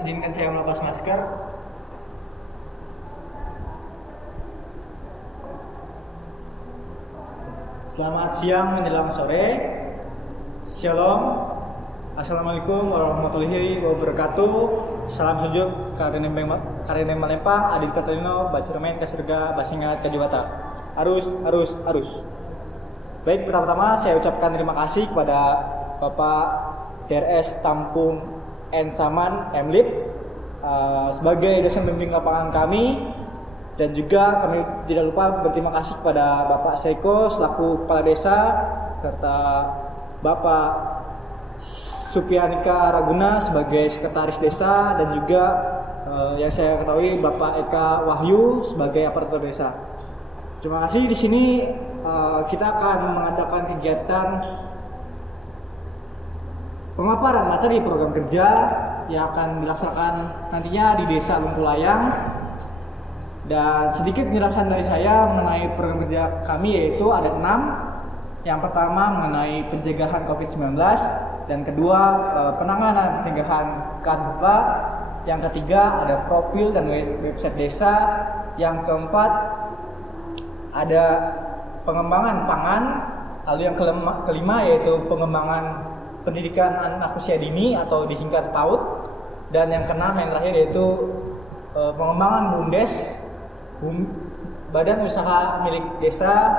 izinkan saya melepas masker. Selamat siang menjelang sore. Shalom. Assalamualaikum warahmatullahi wabarakatuh. Salam sejuk Karene Malempang, Adit Katalino, Bacurmen Kasurga, Basingat Kajuwata. Arus. Baik, pertama-tama saya ucapkan terima kasih kepada Bapak DRS Tampung N. Saman, MLIP, sebagai dosen pembimbing lapangan kami. Dan juga kami tidak lupa berterima kasih kepada Bapak Seiko selaku Kepala Desa, serta Bapak Supianika Raguna sebagai Sekretaris Desa, dan juga yang saya ketahui Bapak Eka Wahyu sebagai aparatur desa. Terima kasih. Di sini kita akan mengadakan kegiatan pemaparan materi program kerja yang akan dilaksanakan nantinya di Desa Lungkulayang. Dan sedikit penjelasan dari saya mengenai program kerja kami, yaitu ada 6. Yang pertama mengenai pencegahan COVID-19, dan kedua penanganan pencegahan karhutla, yang ketiga ada profil dan website desa, yang keempat ada pengembangan pangan, lalu yang kelima yaitu pengembangan pendidikan anak usia dini atau disingkat PAUD, dan yang keenam yang terakhir yaitu pengembangan BUMDes, badan usaha milik desa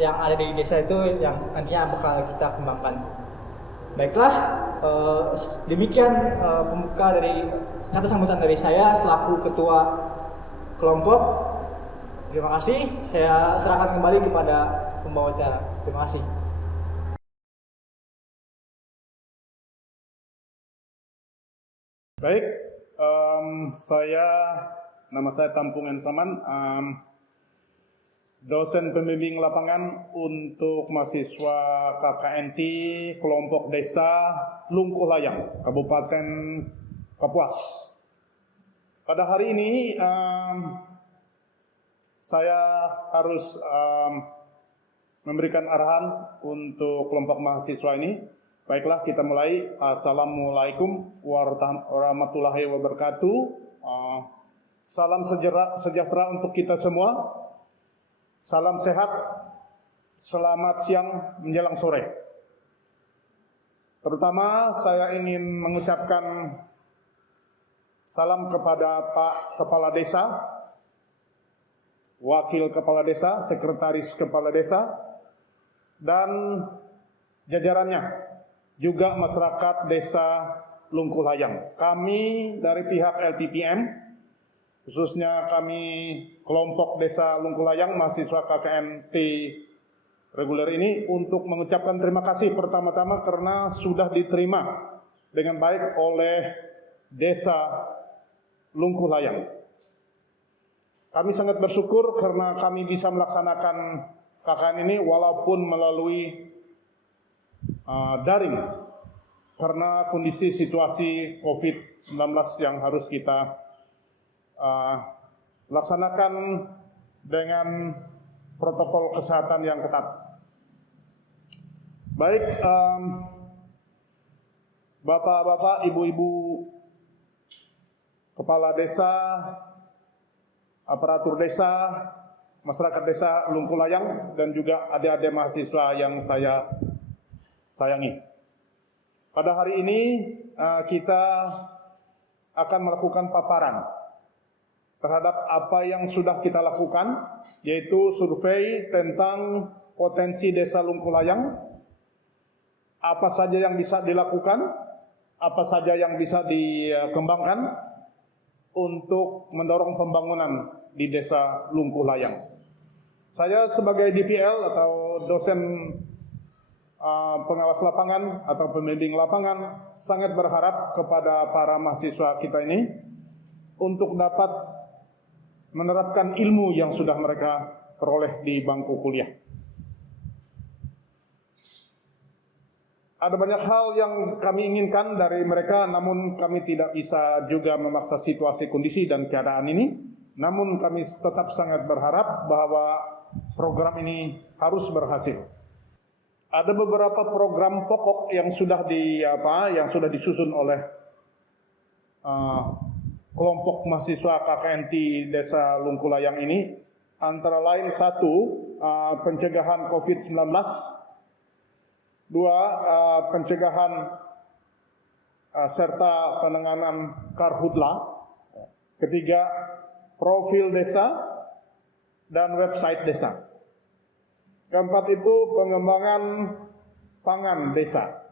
yang ada di desa itu, yang nantinya bakal kita kembangkan. Baiklah, demikian pembuka dari kata sambutan dari saya selaku ketua kelompok. Terima kasih. Saya serahkan kembali kepada pembawa acara. Terima kasih. Baik, nama saya Tampung N. Saman, dosen pembimbing lapangan untuk mahasiswa KKNT kelompok desa Lungkulayang, Kabupaten Kapuas. Pada hari ini saya harus memberikan arahan untuk kelompok mahasiswa ini. Baiklah, kita mulai. Assalamualaikum warahmatullahi wabarakatuh. Salam sejahtera untuk kita semua. Salam sehat. Selamat siang menjelang sore. Terutama saya ingin mengucapkan salam kepada Pak Kepala Desa, Wakil Kepala Desa, Sekretaris Kepala Desa, dan jajarannya, juga masyarakat Desa Lungkulayang. Kami dari pihak LPPM, khususnya kami kelompok Desa Lungkulayang, mahasiswa KKNT reguler ini, untuk mengucapkan terima kasih pertama-tama karena sudah diterima dengan baik oleh Desa Lungkulayang. Kami sangat bersyukur karena kami bisa melaksanakan KKN ini walaupun melalui daring karena kondisi situasi COVID-19 yang harus kita laksanakan dengan protokol kesehatan yang ketat. Baik, Bapak-bapak, Ibu-ibu Kepala Desa, aparatur desa, masyarakat Desa Lungkulayang, dan juga adik-adik mahasiswa yang saya sayangi. Pada hari ini kita akan melakukan paparan terhadap apa yang sudah kita lakukan, yaitu survei tentang potensi Desa Lungkulayang, apa saja yang bisa dilakukan, apa saja yang bisa dikembangkan untuk mendorong pembangunan di Desa Lungkulayang. Saya sebagai DPL atau dosen pengawas lapangan atau pembimbing lapangan sangat berharap kepada para mahasiswa kita ini untuk dapat menerapkan ilmu yang sudah mereka peroleh di bangku kuliah. Ada banyak hal yang kami inginkan dari mereka, namun kami tidak bisa juga memaksa situasi, kondisi, dan keadaan ini. Namun kami tetap sangat berharap bahwa program ini harus berhasil. Ada beberapa program pokok yang sudah disusun oleh kelompok mahasiswa KKNT Desa Lungkulayang ini antara lain satu, pencegahan COVID-19, dua, pencegahan serta penanganan karhutla, ketiga, profil desa dan website desa. Keempat itu pengembangan pangan desa.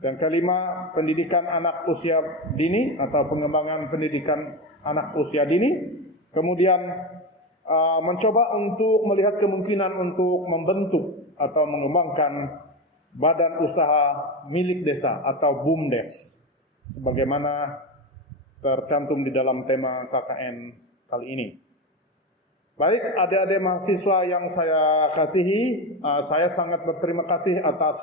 Dan kelima, pendidikan anak usia dini atau pengembangan pendidikan anak usia dini. Kemudian mencoba untuk melihat kemungkinan untuk membentuk atau mengembangkan badan usaha milik desa atau BUMDes, sebagaimana tercantum di dalam tema KKN kali ini. Baik, adik-adik mahasiswa yang saya kasihi, saya sangat berterima kasih atas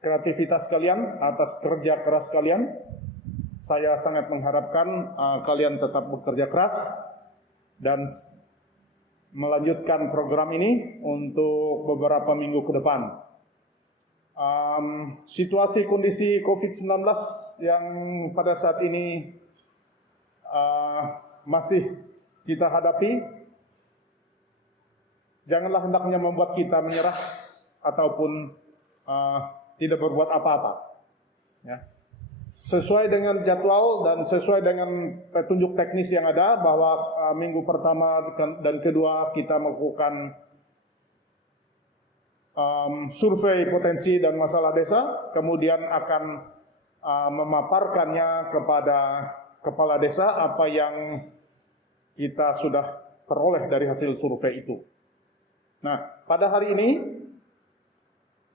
kreativitas kalian, atas kerja keras kalian. Saya sangat mengharapkan kalian tetap bekerja keras dan melanjutkan program ini untuk beberapa minggu ke depan. Situasi kondisi COVID-19 yang pada saat ini masih kita hadapi, janganlah hendaknya membuat kita menyerah ataupun tidak berbuat apa-apa. Ya. Sesuai dengan jadwal dan sesuai dengan petunjuk teknis yang ada, bahwa minggu pertama dan kedua kita melakukan survei potensi dan masalah desa, kemudian akan memaparkannya kepada kepala desa apa yang kita sudah peroleh dari hasil survei itu. Nah, pada hari ini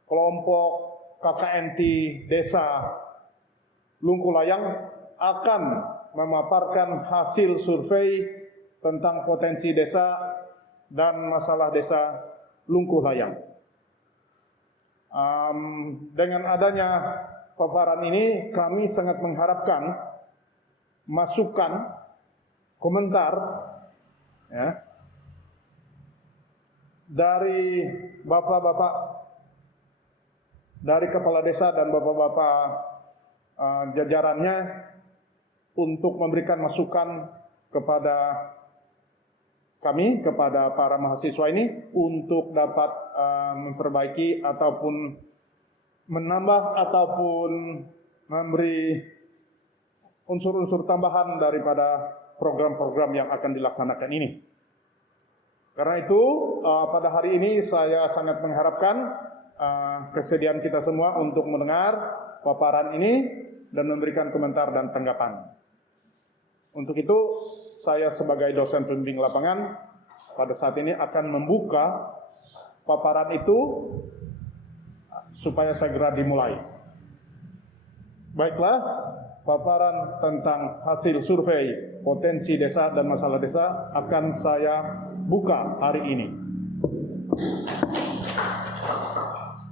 kelompok KKNT Desa Lungkulayang akan memaparkan hasil survei tentang potensi desa dan masalah desa Lungkulayang. Dengan adanya paparan ini, kami sangat mengharapkan masukan, komentar, ya, dari bapak-bapak, dari kepala desa dan bapak-bapak jajarannya untuk memberikan masukan kepada kami, kepada para mahasiswa ini untuk dapat memperbaiki ataupun menambah ataupun memberi unsur-unsur tambahan daripada program-program yang akan dilaksanakan ini. Karena itu pada hari ini saya sangat mengharapkan kesediaan kita semua untuk mendengar paparan ini dan memberikan komentar dan tanggapan. Untuk itu, saya sebagai dosen pembimbing lapangan pada saat ini akan membuka paparan itu supaya segera dimulai. Baiklah, paparan tentang hasil survei potensi desa dan masalah desa akan saya buka hari ini.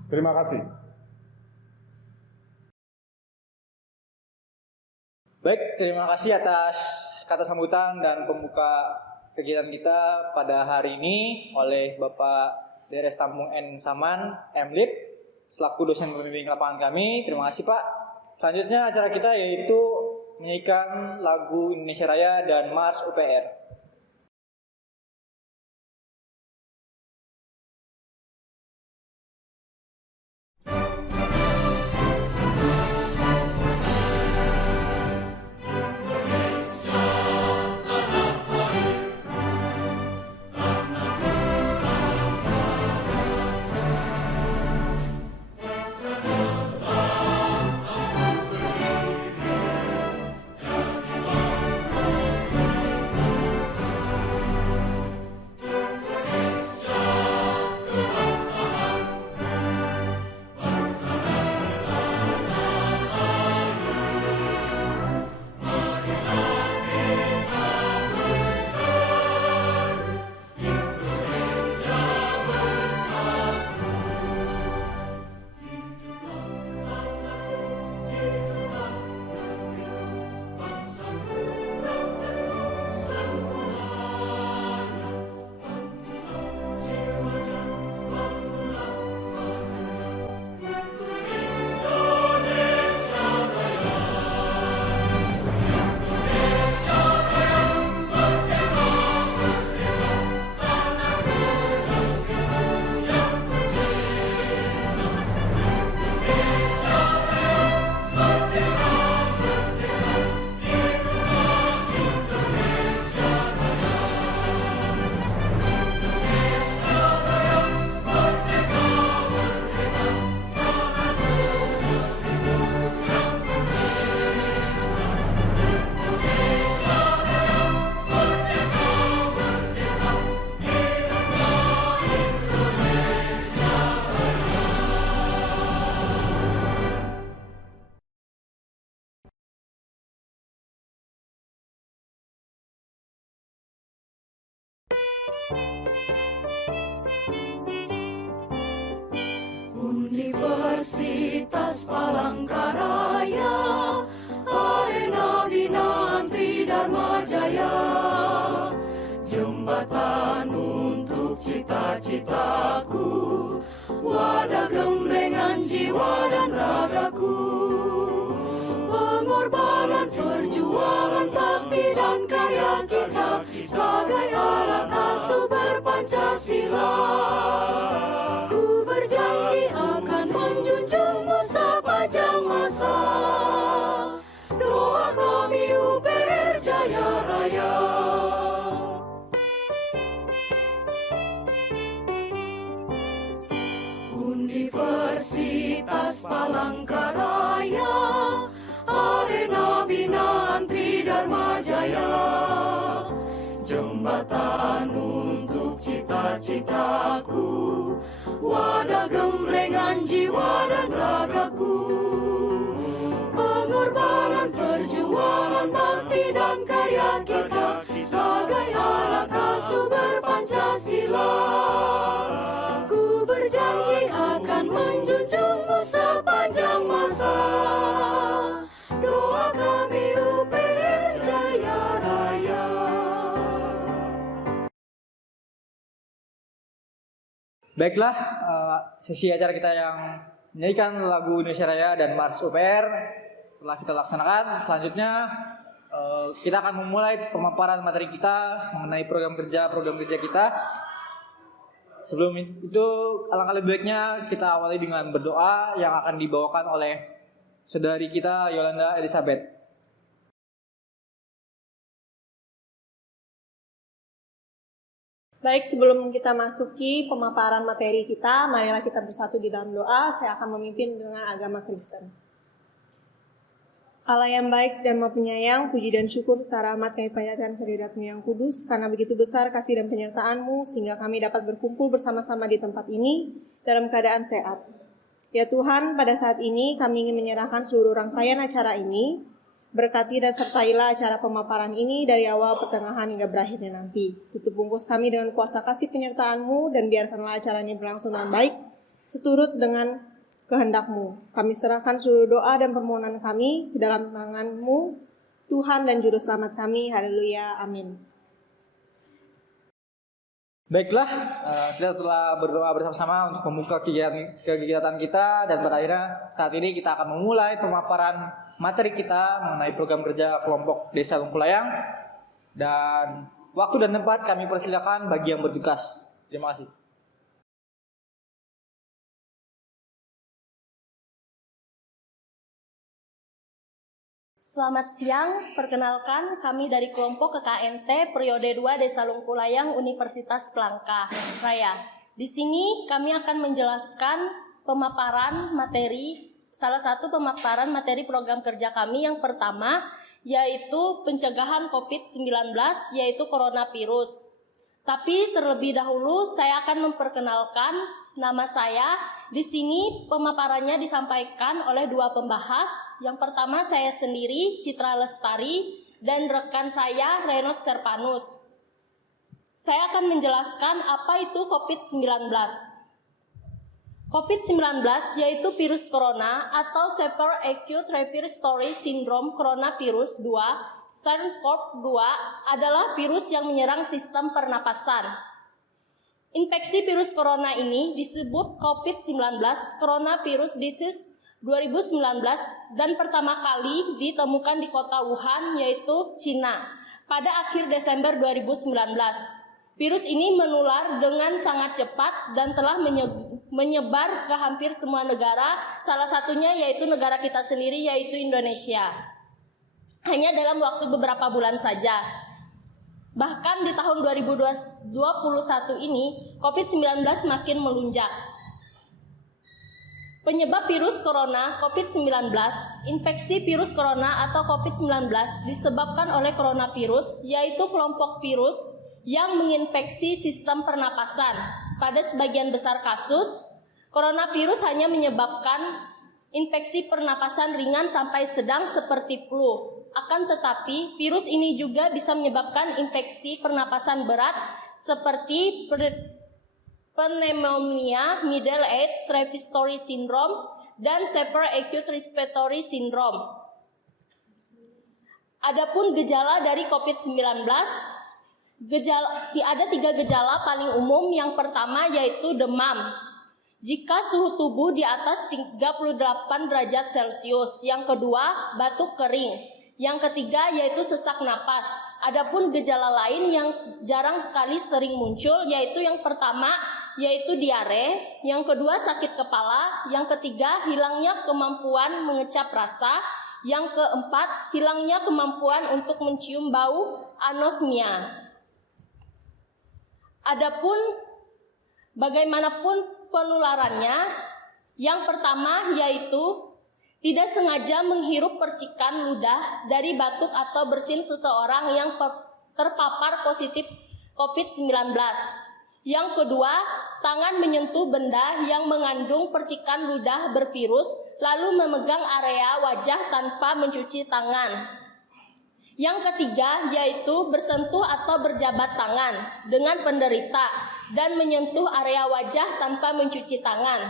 Terima kasih. Baik, terima kasih atas kata sambutan dan pembuka kegiatan kita pada hari ini oleh Bapak Deres Tampung N. Saman, MLIP, selaku dosen pembimbing lapangan kami. Terima kasih Pak. Selanjutnya acara kita yaitu menyanyikan lagu Indonesia Raya dan Mars UPR. Universitas Palangkaraya, Arena Binantri Dharma Jaya, jembatan untuk cita-citaku, wadah gemblengan jiwa dan ragaku, pengorbanan perjuangan bakti dan karya kita sebagai anak asuh berpancasila. Ku berjanji akan menjunjungmu sepanjang masa. Doa kami UPR Jaya Raya. Universitas Palangkaraya, Arena Binantri Dharma Jaya, jembatan untuk cita-citaku, wadah gemblengan jiwa dan ragaku, pengorbanan perjuangan bakti dan karya kita sebagai anak asuh berpancasila. Ku berjanji akan menjunjungmu sepanjang masa. Doa kami UPR Jaya Raya. Baiklah, sesi acara kita yang menyanyikan lagu Indonesia Raya dan Mars UPR telah kita laksanakan. Selanjutnya kita akan memulai pemaparan materi kita mengenai program kerja kita. Sebelum itu, alangkah lebih baiknya kita awali dengan berdoa yang akan dibawakan oleh saudari kita Yolanda Elizabeth. Baik, sebelum kita masuki pemaparan materi kita, marilah kita bersatu di dalam doa. Saya akan memimpin dengan agama Kristen. Allah yang baik dan Maha Penyayang, puji dan syukur serta rahmat kami panjatkan kehadirat-Mu yang kudus, karena begitu besar kasih dan penyertaan-Mu, sehingga kami dapat berkumpul bersama-sama di tempat ini dalam keadaan sehat. Ya Tuhan, pada saat ini kami ingin menyerahkan seluruh rangkaian acara ini, berkati dan sertailah acara pemaparan ini dari awal, pertengahan, hingga berakhirnya nanti. Tutup bungkus kami dengan kuasa kasih penyertaan-Mu, dan biarkanlah acara ini berlangsung dengan baik, seturut dengan kehendak-Mu. Kami serahkan seluruh doa dan permohonan kami ke dalam tangan-Mu, Tuhan dan Juru Selamat kami. Haleluya. Amin. Baiklah, kita telah berdoa bersama-sama untuk membuka kegiatan kita, dan pada akhirnya saat ini kita akan memulai pemaparan materi kita mengenai program kerja kelompok Desa Lungkulayang. Dan waktu dan tempat kami persilakan bagi yang bertugas. Terima kasih. Selamat siang, perkenalkan kami dari kelompok KKNT periode 2 Desa Lungkulayang Universitas Palangkaraya. Di sini kami akan menjelaskan pemaparan materi, salah satu pemaparan materi program kerja kami yang pertama, yaitu pencegahan COVID-19, yaitu coronavirus. Tapi terlebih dahulu saya akan memperkenalkan nama saya. Di sini pemaparannya disampaikan oleh dua pembahas. Yang pertama saya sendiri, Citra Lestari, dan rekan saya, Renot Serpanus. Saya akan menjelaskan apa itu COVID-19. COVID-19 yaitu virus corona atau Severe Acute Respiratory Syndrome Coronavirus 2, SARS-CoV-2 adalah virus yang menyerang sistem pernapasan. Infeksi virus corona ini disebut COVID-19 Coronavirus Disease 2019 dan pertama kali ditemukan di kota Wuhan, yaitu Cina, pada akhir Desember 2019. Virus ini menular dengan sangat cepat dan telah menyebar ke hampir semua negara, salah satunya yaitu negara kita sendiri, yaitu Indonesia. Hanya dalam waktu beberapa bulan saja. Bahkan di tahun 2021 ini, COVID-19 makin melunjak. Penyebab virus corona COVID-19, infeksi virus corona atau COVID-19 disebabkan oleh coronavirus, yaitu kelompok virus yang menginfeksi sistem pernapasan. Pada sebagian besar kasus, coronavirus hanya menyebabkan infeksi pernapasan ringan sampai sedang seperti flu. Akan tetapi, virus ini juga bisa menyebabkan infeksi pernapasan berat seperti pneumonia, middle age respiratory syndrome, dan Severe Acute Respiratory Syndrome. Adapun gejala dari COVID-19, ada 3 gejala paling umum. Yang pertama yaitu demam. Jika suhu tubuh di atas 38 derajat Celcius. Yang kedua, batuk kering. Yang ketiga yaitu sesak napas. Adapun gejala lain yang jarang sekali sering muncul yaitu yang pertama yaitu diare, yang kedua sakit kepala, yang ketiga hilangnya kemampuan mengecap rasa, yang keempat hilangnya kemampuan untuk mencium bau, anosmia. Adapun bagaimanapun penularannya, yang pertama yaitu tidak sengaja menghirup percikan ludah dari batuk atau bersin seseorang yang terpapar positif COVID-19. Yang kedua, tangan menyentuh benda yang mengandung percikan ludah bervirus lalu memegang area wajah tanpa mencuci tangan. Yang ketiga yaitu bersentuh atau berjabat tangan dengan penderita dan menyentuh area wajah tanpa mencuci tangan.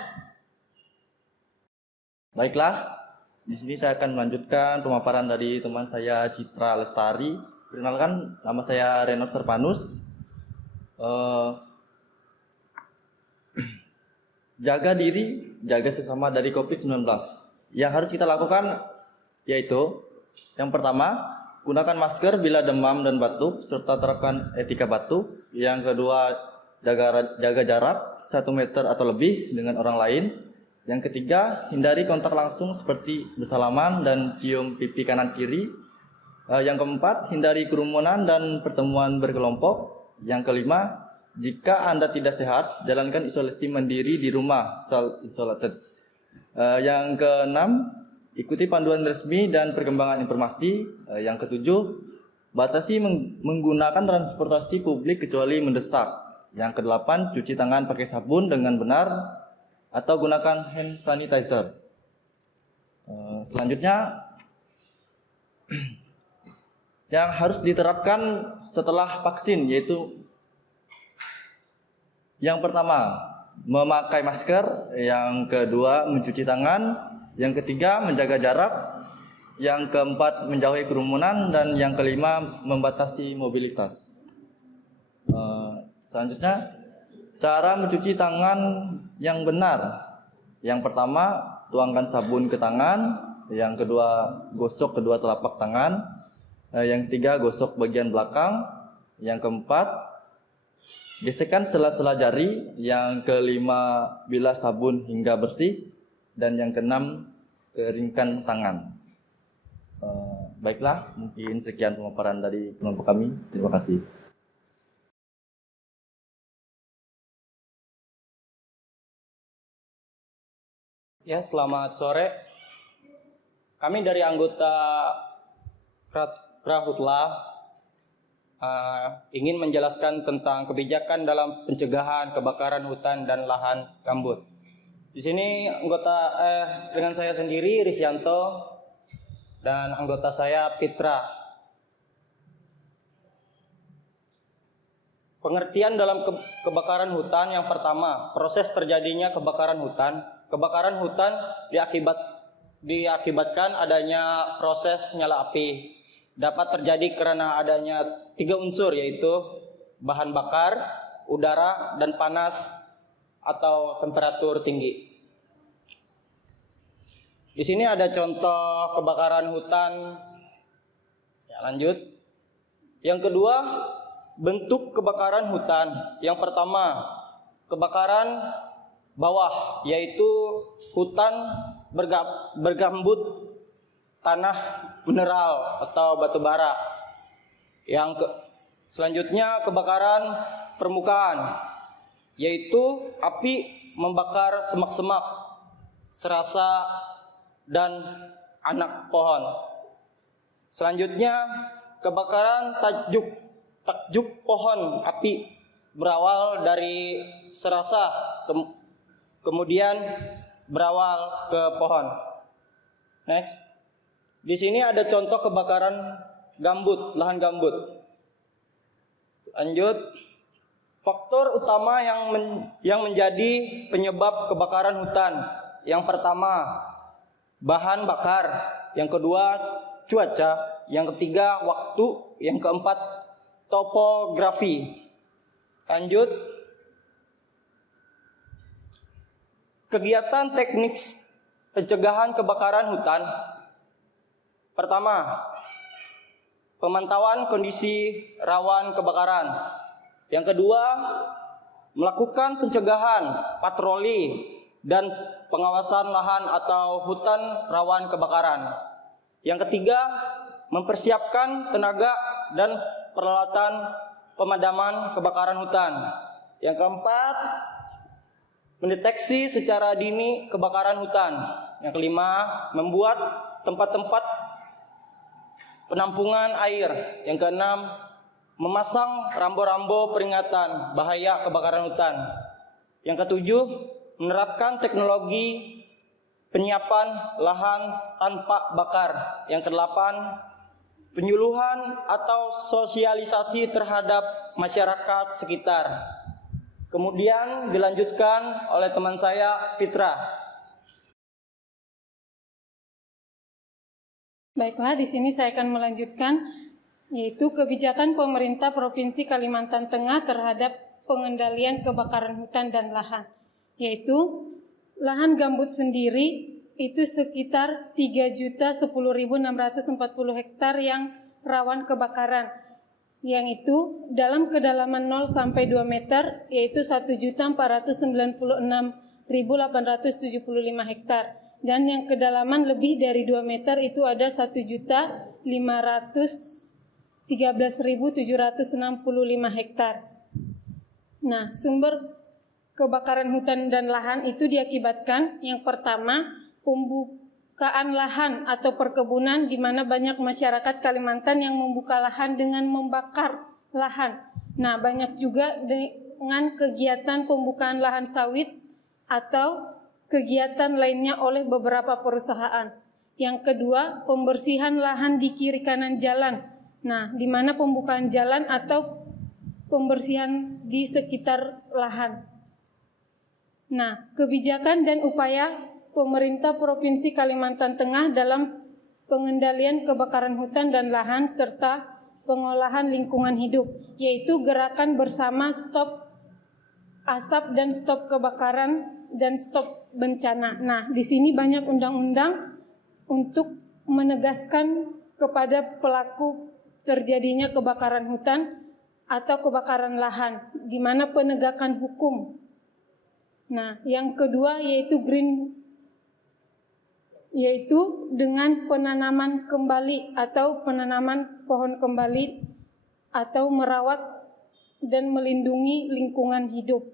Baiklah, di sini saya akan melanjutkan pemaparan dari teman saya Citra Lestari. Perkenalkan, nama saya Renot Serpanus. Jaga diri, jaga sesama dari COVID-19. Yang harus kita lakukan yaitu yang pertama, gunakan masker bila demam dan batuk serta terapkan etika batuk. Yang kedua, jaga jarak 1 meter atau lebih dengan orang lain. Yang ketiga, hindari kontak langsung seperti bersalaman dan cium pipi kanan kiri. Yang keempat, hindari kerumunan dan pertemuan berkelompok. Yang kelima, jika Anda tidak sehat, jalankan isolasi mandiri di rumah, self-isolated. Yang keenam, ikuti panduan resmi dan perkembangan informasi. Yang ketujuh, batasi menggunakan transportasi publik kecuali mendesak. Yang kedelapan, cuci tangan pakai sabun dengan benar atau gunakan hand sanitizer. Selanjutnya, yang harus diterapkan setelah vaksin yaitu yang pertama, memakai masker. Yang kedua, mencuci tangan. Yang ketiga, menjaga jarak. Yang keempat, menjauhi kerumunan. Dan yang kelima, membatasi mobilitas. Selanjutnya, cara mencuci tangan yang benar. Yang pertama, tuangkan sabun ke tangan. Yang kedua, gosok kedua telapak tangan. Yang ketiga, gosok bagian belakang. Yang keempat, gesekkan sela-sela jari. Yang kelima, bilas sabun hingga bersih. Dan yang keenam, keringkan tangan. Baiklah, mungkin sekian pemaparan dari kelompok kami. Terima kasih. Ya, selamat sore. Kami dari anggota Krahutla ingin menjelaskan tentang kebijakan dalam pencegahan kebakaran hutan dan lahan gambut. Di sini dengan saya sendiri Risyanto dan anggota saya Pitra. Pengertian dalam kebakaran hutan yang pertama, proses terjadinya kebakaran hutan. Kebakaran hutan diakibatkan adanya proses nyala api. Dapat terjadi karena adanya 3 unsur yaitu bahan bakar, udara, dan panas atau temperatur tinggi. Di sini ada contoh kebakaran hutan. Ya, lanjut. Yang kedua, bentuk kebakaran hutan. Yang pertama, kebakaran bawah yaitu hutan bergambut tanah mineral atau batu bara. Selanjutnya kebakaran permukaan yaitu api membakar semak-semak, serasa dan anak pohon. Selanjutnya kebakaran takjuk pohon. Api berawal dari serasa kemudian berawal ke pohon. Next. Di sini ada contoh kebakaran gambut, lahan gambut. Lanjut. Faktor utama yang menjadi penyebab kebakaran hutan Yang pertama, bahan bakar. Yang kedua, cuaca. Yang ketiga, waktu. Yang keempat, topografi. Lanjut. Kegiatan teknik pencegahan kebakaran hutan. Pertama, pemantauan kondisi rawan kebakaran. Yang kedua, melakukan pencegahan, patroli, dan pengawasan lahan atau hutan rawan kebakaran. Yang ketiga, mempersiapkan tenaga dan peralatan pemadaman kebakaran hutan. Yang keempat, mendeteksi secara dini kebakaran hutan. Yang kelima, membuat tempat-tempat penampungan air. Yang keenam, memasang rambo-rambo peringatan bahaya kebakaran hutan. Yang ketujuh, menerapkan teknologi penyiapan lahan tanpa bakar. Yang kedelapan, penyuluhan atau sosialisasi terhadap masyarakat sekitar. Kemudian dilanjutkan oleh teman saya, Fitra. Baiklah, di sini saya akan melanjutkan, yaitu kebijakan pemerintah Provinsi Kalimantan Tengah terhadap pengendalian kebakaran hutan dan lahan. Yaitu lahan gambut sendiri itu sekitar 3.010.640 hektar yang rawan kebakaran. Yang itu dalam kedalaman 0 sampai 2 meter yaitu 1.496.875 hektar. Dan yang kedalaman lebih dari 2 meter itu ada 1.513.765 hektar. Nah, sumber kebakaran hutan dan lahan itu diakibatkan yang pertama pembukaan lahan atau perkebunan di mana banyak masyarakat Kalimantan yang membuka lahan dengan membakar lahan. Nah, banyak juga dengan kegiatan pembukaan lahan sawit atau kegiatan lainnya oleh beberapa perusahaan. Yang kedua, pembersihan lahan di kiri kanan jalan. Nah, di mana pembukaan jalan atau pembersihan di sekitar lahan. Nah, kebijakan dan upaya pemerintah Provinsi Kalimantan Tengah dalam pengendalian kebakaran hutan dan lahan serta pengolahan lingkungan hidup, yaitu gerakan bersama stop asap dan stop kebakaran dan stop bencana. Nah, di sini banyak undang-undang untuk menegaskan kepada pelaku terjadinya kebakaran hutan atau kebakaran lahan, di mana penegakan hukum. Nah, yang kedua yaitu green, yaitu dengan penanaman kembali atau penanaman pohon kembali atau merawat dan melindungi lingkungan hidup.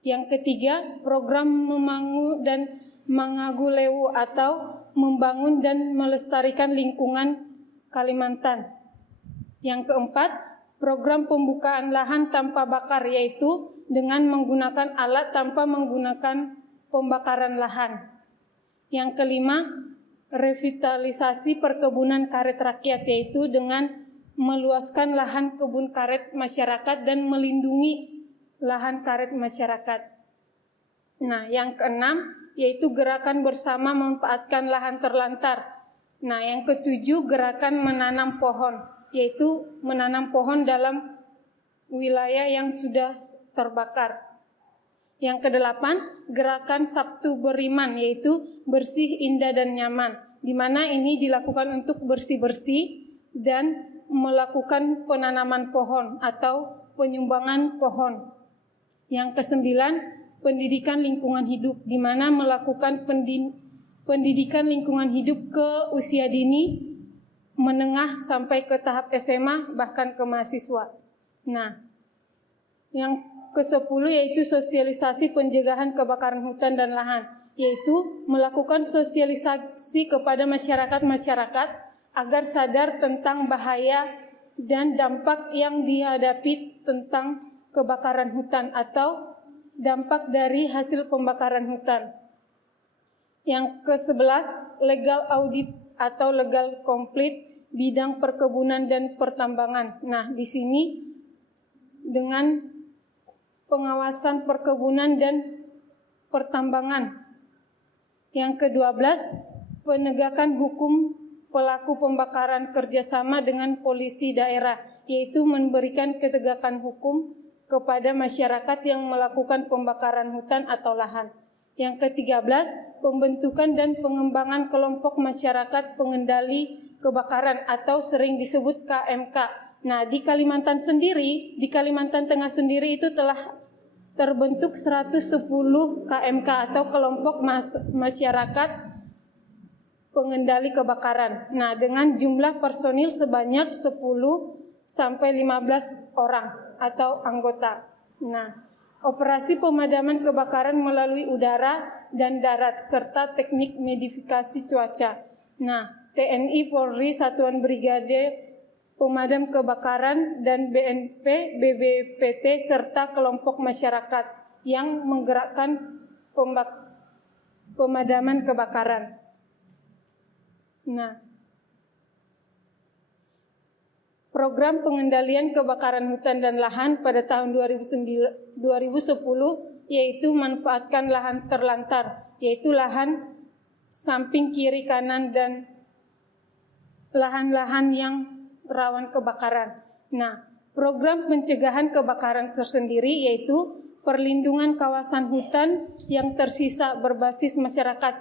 Yang ketiga, program memangu dan mangagulewu atau membangun dan melestarikan lingkungan Kalimantan. Yang keempat, program pembukaan lahan tanpa bakar yaitu dengan menggunakan alat tanpa menggunakan pembakaran lahan. Yang kelima, revitalisasi perkebunan karet rakyat yaitu dengan meluaskan lahan kebun karet masyarakat dan melindungi lahan karet masyarakat. Nah, yang keenam yaitu gerakan bersama memanfaatkan lahan terlantar. Nah, yang ketujuh gerakan menanam pohon, yaitu menanam pohon dalam wilayah yang sudah terbakar. Yang kedelapan, gerakan Sabtu Beriman, yaitu bersih, indah, dan nyaman, di mana ini dilakukan untuk bersih-bersih dan melakukan penanaman pohon atau penyumbangan pohon. Yang kesembilan, pendidikan lingkungan hidup, di mana melakukan pendidikan lingkungan hidup ke usia dini, menengah sampai ke tahap SMA, bahkan ke mahasiswa. Nah, yang ke-10 yaitu sosialisasi pencegahan kebakaran hutan dan lahan, yaitu melakukan sosialisasi kepada masyarakat agar sadar tentang bahaya dan dampak yang dihadapi tentang kebakaran hutan atau dampak dari hasil pembakaran hutan. Yang ke-11, legal audit atau legal complete bidang perkebunan dan pertambangan. Nah, di sini dengan pengawasan perkebunan dan pertambangan Yang ke-12, penegakan hukum pelaku pembakaran kerjasama dengan polisi daerah, yaitu memberikan ketegakan hukum kepada masyarakat yang melakukan pembakaran hutan atau lahan. Yang ke-13, pembentukan dan pengembangan kelompok masyarakat pengendali kebakaran atau sering disebut KMK. Nah, di Kalimantan Tengah sendiri itu telah terbentuk 110 KMK atau kelompok masyarakat pengendali kebakaran. Nah, dengan jumlah personil sebanyak 10 sampai 15 orang atau anggota. Nah, operasi pemadaman kebakaran melalui udara dan darat serta teknik modifikasi cuaca. Nah, TNI, Polri, Satuan Brigade Pemadam Kebakaran, dan BNP, BBPT, serta kelompok masyarakat yang menggerakkan pemadaman kebakaran. Nah, program pengendalian kebakaran hutan dan lahan pada tahun 2010 yaitu manfaatkan lahan terlantar, yaitu lahan samping, kiri, kanan, dan lahan-lahan yang rawan kebakaran. Nah, program pencegahan kebakaran tersendiri yaitu perlindungan kawasan hutan yang tersisa berbasis masyarakat.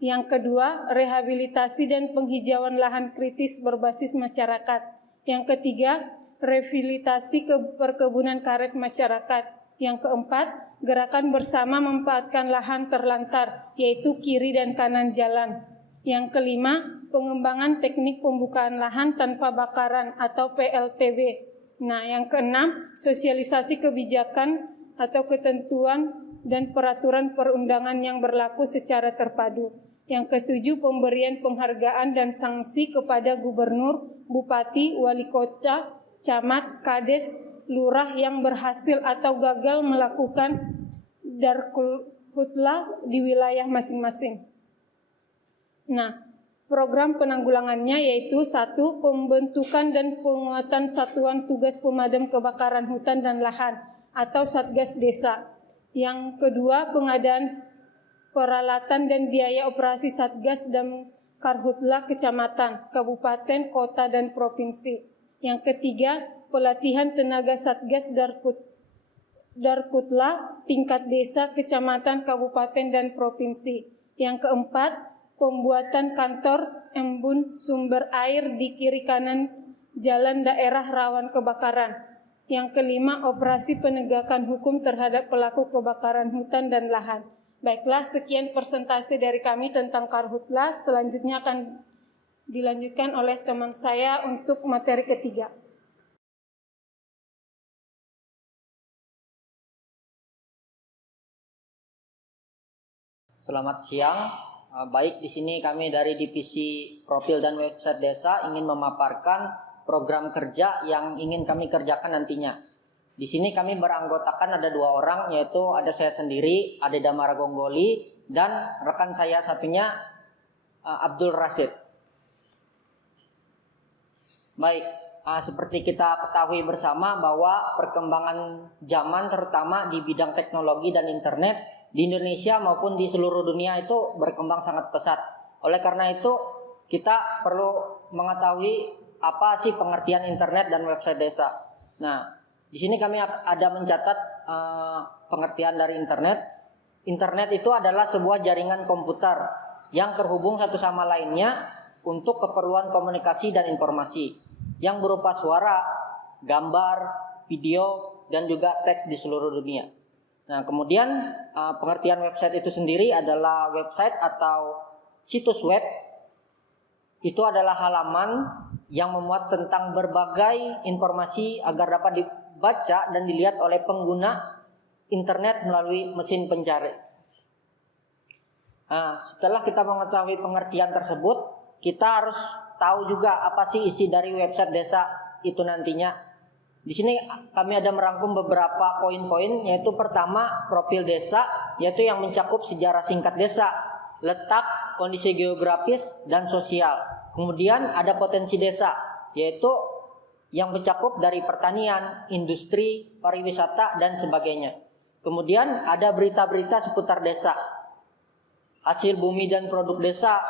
Yang kedua, rehabilitasi dan penghijauan lahan kritis berbasis masyarakat. Yang ketiga, rehabilitasi perkebunan karet masyarakat. Yang keempat, gerakan bersama memanfaatkan lahan terlantar, yaitu kiri dan kanan jalan. Yang kelima, pengembangan teknik pembukaan lahan tanpa bakaran atau PLTB. Nah, yang keenam, sosialisasi kebijakan atau ketentuan dan peraturan perundangan yang berlaku secara terpadu. Yang ketujuh, pemberian penghargaan dan sanksi kepada gubernur, bupati, wali kota, camat, kades, lurah yang berhasil atau gagal melakukan darkulhutlah di wilayah masing-masing. Nah, program penanggulangannya yaitu 1. Pembentukan dan penguatan Satuan Tugas Pemadam Kebakaran Hutan dan Lahan atau Satgas Desa. Yang kedua, pengadaan peralatan dan biaya operasi Satgas dan Karhutla kecamatan, kabupaten, kota, dan provinsi. Yang ketiga, pelatihan tenaga Satgas Darkutla tingkat desa, kecamatan, kabupaten, dan provinsi. Yang keempat, pembuatan kantor embun sumber air di kiri kanan jalan daerah rawan kebakaran. Yang kelima, operasi penegakan hukum terhadap pelaku kebakaran hutan dan lahan. Baiklah, sekian presentasi dari kami tentang Karhutla. Selanjutnya akan dilanjutkan oleh teman saya untuk materi ketiga. Selamat siang. Baik, di sini kami dari Divisi Profil dan Website Desa ingin memaparkan program kerja yang ingin kami kerjakan nantinya. Di sini kami beranggotakan ada 2 orang, yaitu ada saya sendiri, Ade Damara Gonggoli, dan rekan saya satunya Abdul Rashid. Baik, seperti kita ketahui bersama bahwa perkembangan zaman terutama di bidang teknologi dan internet di Indonesia maupun di seluruh dunia itu berkembang sangat pesat. Oleh karena itu, kita perlu mengetahui apa sih pengertian internet dan website desa. Nah, di sini kami ada mencatat pengertian dari internet. Internet itu adalah sebuah jaringan komputer yang terhubung satu sama lainnya untuk keperluan komunikasi dan informasi yang berupa suara, gambar, video, dan juga teks di seluruh dunia. Nah, kemudian pengertian website itu sendiri adalah website atau situs web. Itu adalah halaman yang memuat tentang berbagai informasi agar dapat dibaca dan dilihat oleh pengguna internet melalui mesin pencari. Nah, setelah kita mengetahui pengertian tersebut, kita harus tahu juga apa sih isi dari website desa itu nantinya. Di sini kami ada merangkum beberapa poin-poin, yaitu pertama, profil desa, yaitu yang mencakup sejarah singkat desa, letak, kondisi geografis, dan sosial. Kemudian ada potensi desa, yaitu yang mencakup dari pertanian, industri, pariwisata, dan sebagainya. Kemudian ada berita-berita seputar desa. hasil bumi dan produk desa,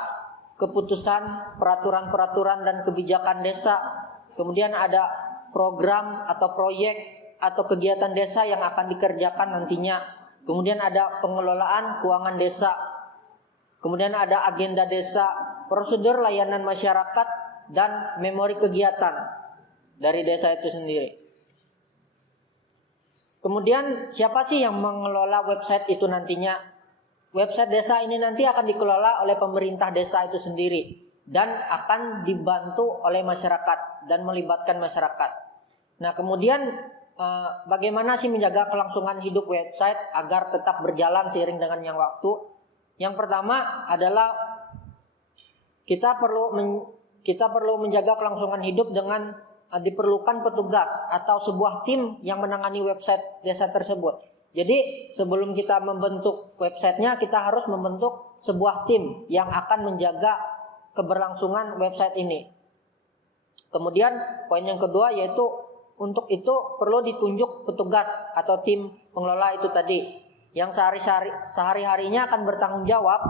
keputusan, peraturan-peraturan dan kebijakan desa. Kemudian ada program atau proyek atau kegiatan desa yang akan dikerjakan nantinya. Kemudian ada pengelolaan keuangan desa. Kemudian ada agenda desa, prosedur layanan masyarakat, dan memori kegiatan dari desa itu sendiri. Kemudian siapa sih yang mengelola website itu nantinya? Website desa ini nanti akan dikelola oleh pemerintah desa itu sendiri dan akan dibantu oleh masyarakat dan melibatkan masyarakat. Nah, kemudian bagaimana sih menjaga kelangsungan hidup website agar tetap berjalan seiring dengan yang waktu? Yang pertama adalah kita perlu menjaga kelangsungan hidup dengan diperlukan petugas atau sebuah tim yang menangani website desa tersebut. Jadi sebelum kita membentuk websitenya, kita harus membentuk sebuah tim yang akan menjaga keberlangsungan website ini. Kemudian poin yang kedua yaitu untuk itu perlu ditunjuk petugas atau tim pengelola itu tadi yang sehari-harinya akan bertanggung jawab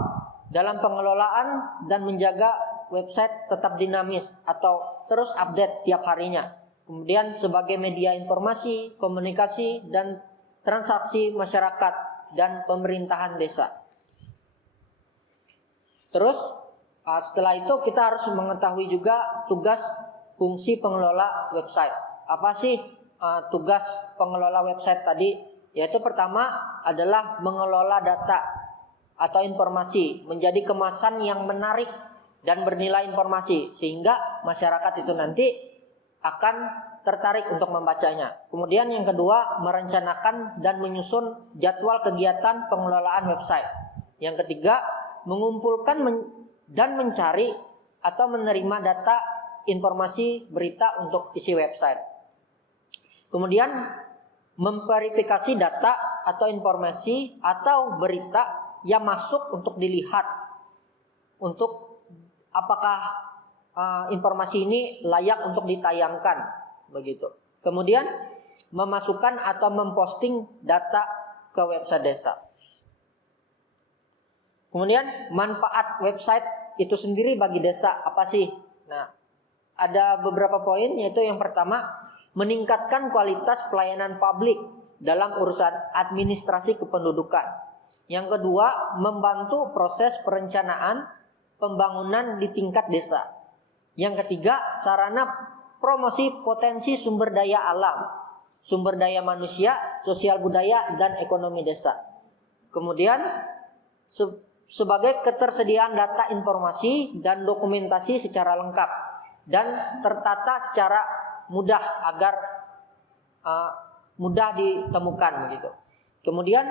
dalam pengelolaan dan menjaga website tetap dinamis atau terus update setiap harinya. Kemudian sebagai media informasi, komunikasi, dan transaksi masyarakat dan pemerintahan desa. Terus setelah itu kita harus mengetahui juga tugas fungsi pengelola website. Apa sih tugas pengelola website tadi? Yaitu pertama adalah mengelola data atau informasi menjadi kemasan yang menarik dan bernilai informasi sehingga masyarakat itu nanti akan tertarik untuk membacanya. Kemudian yang kedua, merencanakan dan menyusun jadwal kegiatan pengelolaan website. Yang ketiga, mengumpulkan dan mencari atau menerima data, informasi, berita untuk isi website. Kemudian memverifikasi data atau informasi atau berita yang masuk untuk dilihat untuk apakah informasi ini layak untuk ditayangkan begitu. Kemudian memasukkan atau memposting data ke website desa. Kemudian manfaat website itu sendiri bagi desa apa sih? Nah, ada beberapa poin, yaitu yang pertama, meningkatkan kualitas pelayanan publik dalam urusan administrasi kependudukan. Yang kedua, membantu proses perencanaan pembangunan di tingkat desa. Yang ketiga, sarana promosi potensi sumber daya alam, sumber daya manusia, sosial budaya, dan ekonomi desa. Kemudian, sebagai ketersediaan data informasi dan dokumentasi secara lengkap dan tertata secara mudah agar mudah ditemukan begitu. Kemudian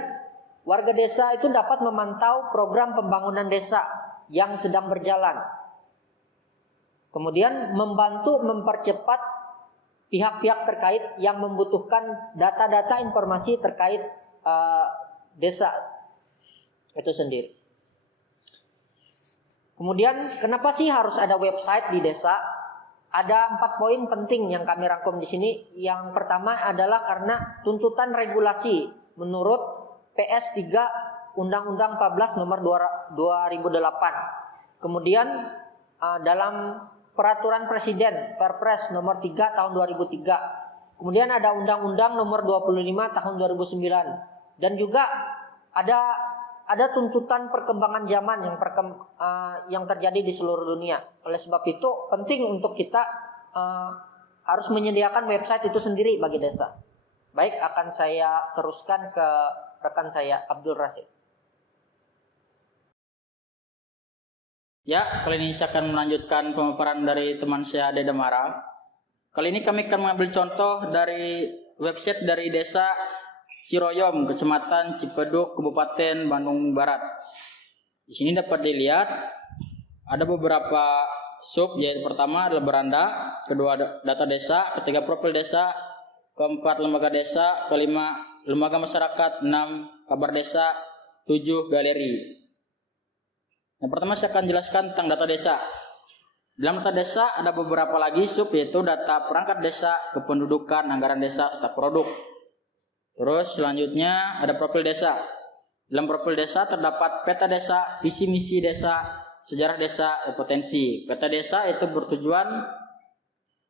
warga desa itu dapat memantau program pembangunan desa yang sedang berjalan. Kemudian membantu mempercepat pihak-pihak terkait yang membutuhkan data-data informasi terkait desa itu sendiri. Kemudian kenapa sih harus ada website di desa? Ada 4 poin penting yang kami rangkum di sini. Yang pertama adalah karena tuntutan regulasi menurut PS 3 Undang-Undang 14 nomor 2008. Kemudian dalam Peraturan Presiden Perpres nomor 3 tahun 2003. Kemudian ada Undang-Undang nomor 25 tahun 2009. Dan juga ada tuntutan perkembangan zaman yang terjadi di seluruh dunia. Oleh sebab itu penting untuk kita harus menyediakan website itu sendiri bagi desa. Baik, akan saya teruskan ke rekan saya Abdul Rasid. Ya, kali ini saya akan melanjutkan pemaparan dari teman saya Dede Mara. Kali ini kami akan mengambil contoh dari website dari desa Ciroyom, Kecamatan Cipeduk, Kabupaten Bandung Barat. Di sini dapat dilihat ada beberapa sub, yaitu pertama adalah beranda, kedua data desa, ketiga profil desa, keempat lembaga desa, kelima lembaga masyarakat, 6 kabar desa, 7 galeri. Yang pertama saya akan jelaskan tentang data desa. Dalam data desa ada beberapa lagi sub, yaitu data perangkat desa, kependudukan, anggaran desa, serta produk. Terus selanjutnya ada profil desa. Dalam profil desa terdapat peta desa, visi misi desa, sejarah desa, dan potensi. Peta desa itu bertujuan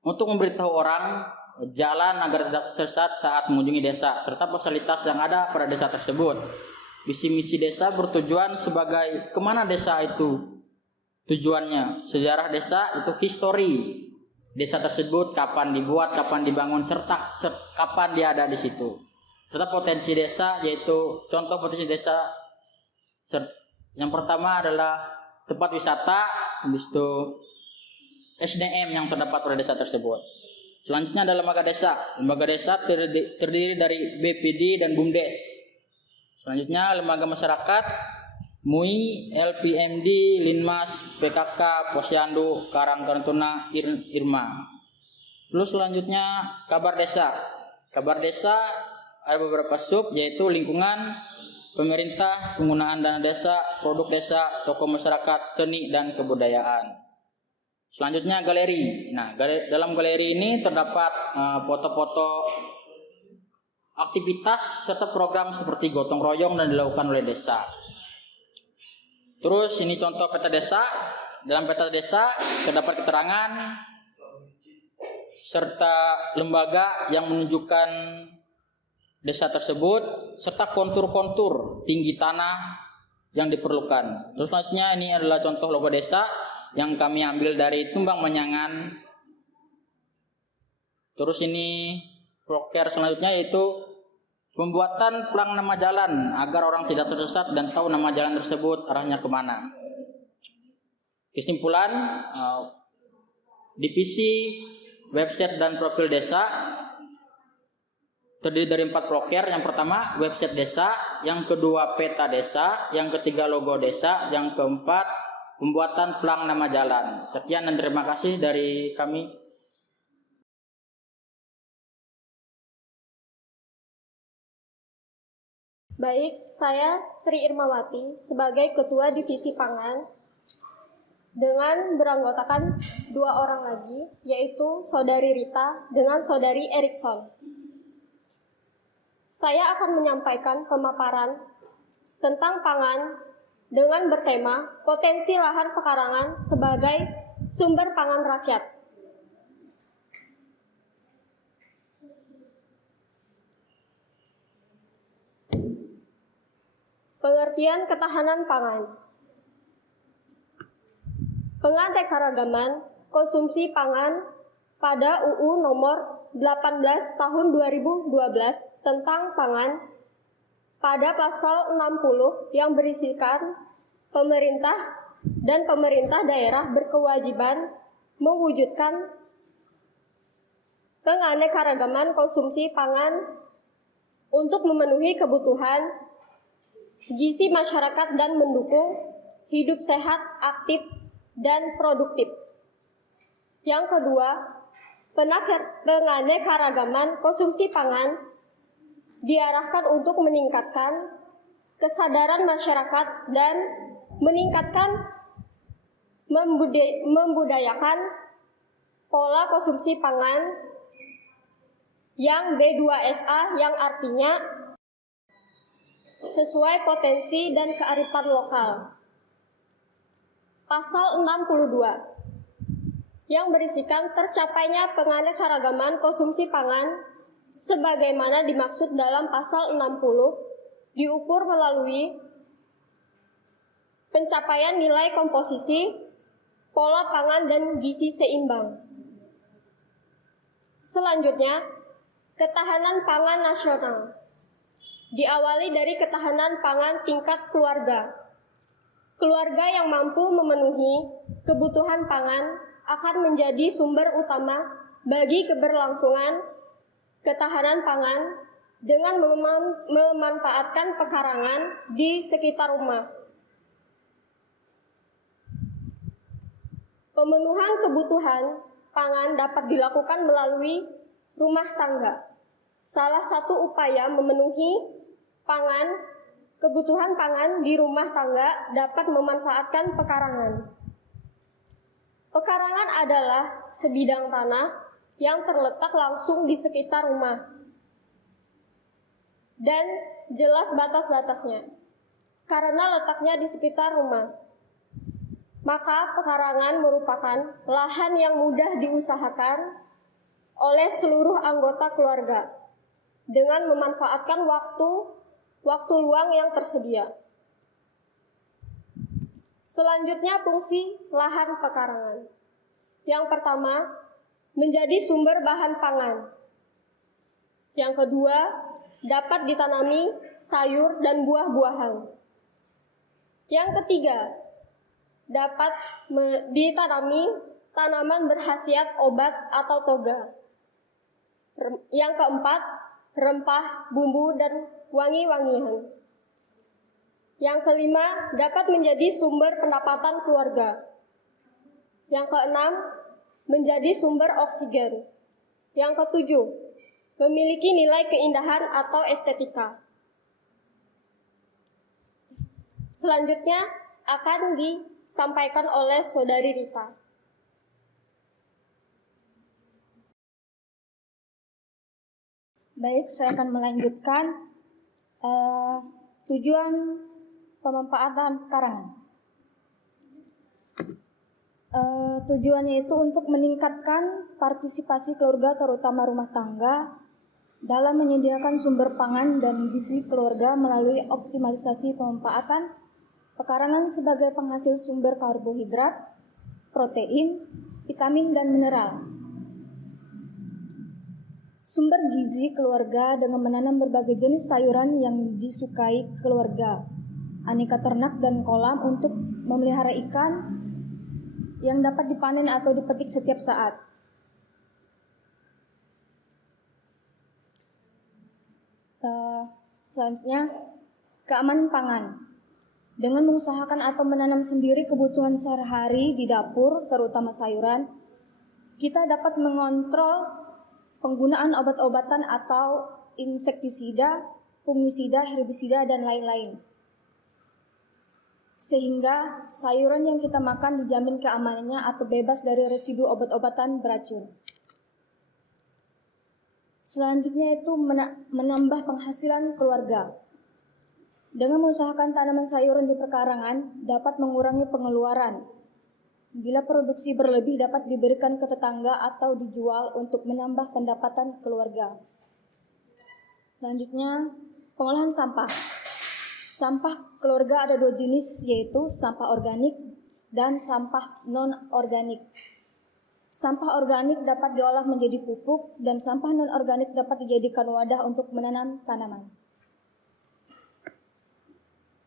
untuk memberitahu orang jalan agar tidak tersesat saat mengunjungi desa, serta fasilitas yang ada pada desa tersebut. Visi misi desa bertujuan sebagai kemana desa itu tujuannya. Sejarah desa itu histori desa tersebut, kapan dibuat, kapan dibangun, serta kapan dia ada di situ. Serta potensi desa, yaitu contoh potensi desa yang pertama adalah tempat wisata, habis itu SDM yang terdapat pada desa tersebut. Selanjutnya adalah lembaga desa. Lembaga desa terdiri dari BPD dan BUMDes. Selanjutnya lembaga masyarakat, MUI, LPMD, Linmas, PKK, Posyandu, Karang Taruna, Irma. Terus selanjutnya kabar desa. Kabar desa ada beberapa sub, yaitu lingkungan, pemerintah, penggunaan dana desa, produk desa, tokoh masyarakat, seni dan kebudayaan. Selanjutnya galeri. Nah, dalam galeri ini terdapat foto-foto aktivitas serta program seperti gotong royong dan dilakukan oleh desa. Terus ini contoh peta desa. Dalam peta desa terdapat keterangan serta lembaga yang menunjukkan desa tersebut serta kontur-kontur tinggi tanah yang diperlukan. Terus selanjutnya ini adalah contoh logo desa yang kami ambil dari Tumbang Menyangan. Terus ini proker selanjutnya yaitu pembuatan pelang nama jalan agar orang tidak tersesat dan tahu nama jalan tersebut arahnya kemana. Kesimpulan, divisi website dan profil desa terdiri dari 4 proker. Yang pertama website desa, yang kedua peta desa, yang ketiga logo desa, yang keempat pembuatan pelang nama jalan. Sekian dan terima kasih dari kami. Baik, saya Sri Irmawati sebagai Ketua Divisi Pangan dengan beranggotakan 2 orang lagi, yaitu Saudari Rita dengan Saudari Erikson. Saya akan menyampaikan pemaparan tentang pangan dengan bertema potensi lahan pekarangan sebagai sumber pangan rakyat. Pengertian ketahanan pangan. Penganeka-ragaman konsumsi pangan pada UU nomor 18 tahun 2012 tentang pangan pada pasal 60 yang berisikan pemerintah dan pemerintah daerah berkewajiban mewujudkan penganeka-ragaman konsumsi pangan untuk memenuhi kebutuhan gizi masyarakat dan mendukung hidup sehat, aktif, dan produktif. Yang kedua, penganeka-ragaman konsumsi pangan diarahkan untuk meningkatkan kesadaran masyarakat dan meningkatkan membudayakan pola konsumsi pangan yang B2SA, yang artinya sesuai potensi dan kearifan lokal. Pasal 62 yang berisikan tercapainya penganeka-ragaman konsumsi pangan sebagaimana dimaksud dalam pasal 60 diukur melalui pencapaian nilai komposisi, pola pangan, dan gizi seimbang. Selanjutnya, ketahanan pangan nasional. Diawali dari ketahanan pangan tingkat keluarga. Keluarga yang mampu memenuhi kebutuhan pangan akan menjadi sumber utama bagi keberlangsungan ketahanan pangan dengan memanfaatkan pekarangan di sekitar rumah. Pemenuhan kebutuhan pangan dapat dilakukan melalui rumah tangga. Salah satu upaya memenuhi kebutuhan pangan di rumah tangga dapat memanfaatkan pekarangan. Pekarangan adalah sebidang tanah yang terletak langsung di sekitar rumah dan jelas batas-batasnya. karena letaknya di sekitar rumah. Maka pekarangan merupakan lahan yang mudah diusahakan oleh seluruh anggota keluarga dengan memanfaatkan waktu luang yang tersedia. Selanjutnya fungsi lahan pekarangan. Yang pertama, menjadi sumber bahan pangan. Yang kedua, dapat ditanami sayur dan buah-buahan. Yang ketiga, dapat ditanami tanaman berkhasiat obat atau toga. Yang keempat, rempah, bumbu, dan wangi-wangian. Yang kelima, dapat menjadi sumber pendapatan keluarga. Yang keenam, menjadi sumber oksigen. Yang ketujuh, memiliki nilai keindahan atau estetika. Selanjutnya akan disampaikan oleh Saudari Rita. Baik, saya akan melanjutkan tujuan pemanfaatan pekarangan. Tujuannya itu untuk meningkatkan partisipasi keluarga terutama rumah tangga dalam menyediakan sumber pangan dan gizi keluarga melalui optimalisasi pemanfaatan pekarangan sebagai penghasil sumber karbohidrat, protein, vitamin, dan mineral. Sumber gizi keluarga dengan menanam berbagai jenis sayuran yang disukai keluarga, aneka ternak dan kolam untuk memelihara ikan yang dapat dipanen atau dipetik setiap saat. Selanjutnya, keamanan pangan. Dengan mengusahakan atau menanam sendiri kebutuhan sehari-hari di dapur, terutama sayuran, kita dapat mengontrol penggunaan obat-obatan atau insektisida, fungisida, herbisida, dan lain-lain. Sehingga sayuran yang kita makan dijamin keamanannya atau bebas dari residu obat-obatan beracun. Selanjutnya itu menambah penghasilan keluarga. Dengan mengusahakan tanaman sayuran di pekarangan dapat mengurangi pengeluaran. Bila produksi berlebih dapat diberikan ke tetangga atau dijual untuk menambah pendapatan keluarga. Selanjutnya, pengolahan sampah. Sampah keluarga ada dua jenis, yaitu sampah organik dan sampah non-organik. Sampah organik dapat diolah menjadi pupuk dan sampah non-organik dapat dijadikan wadah untuk menanam tanaman.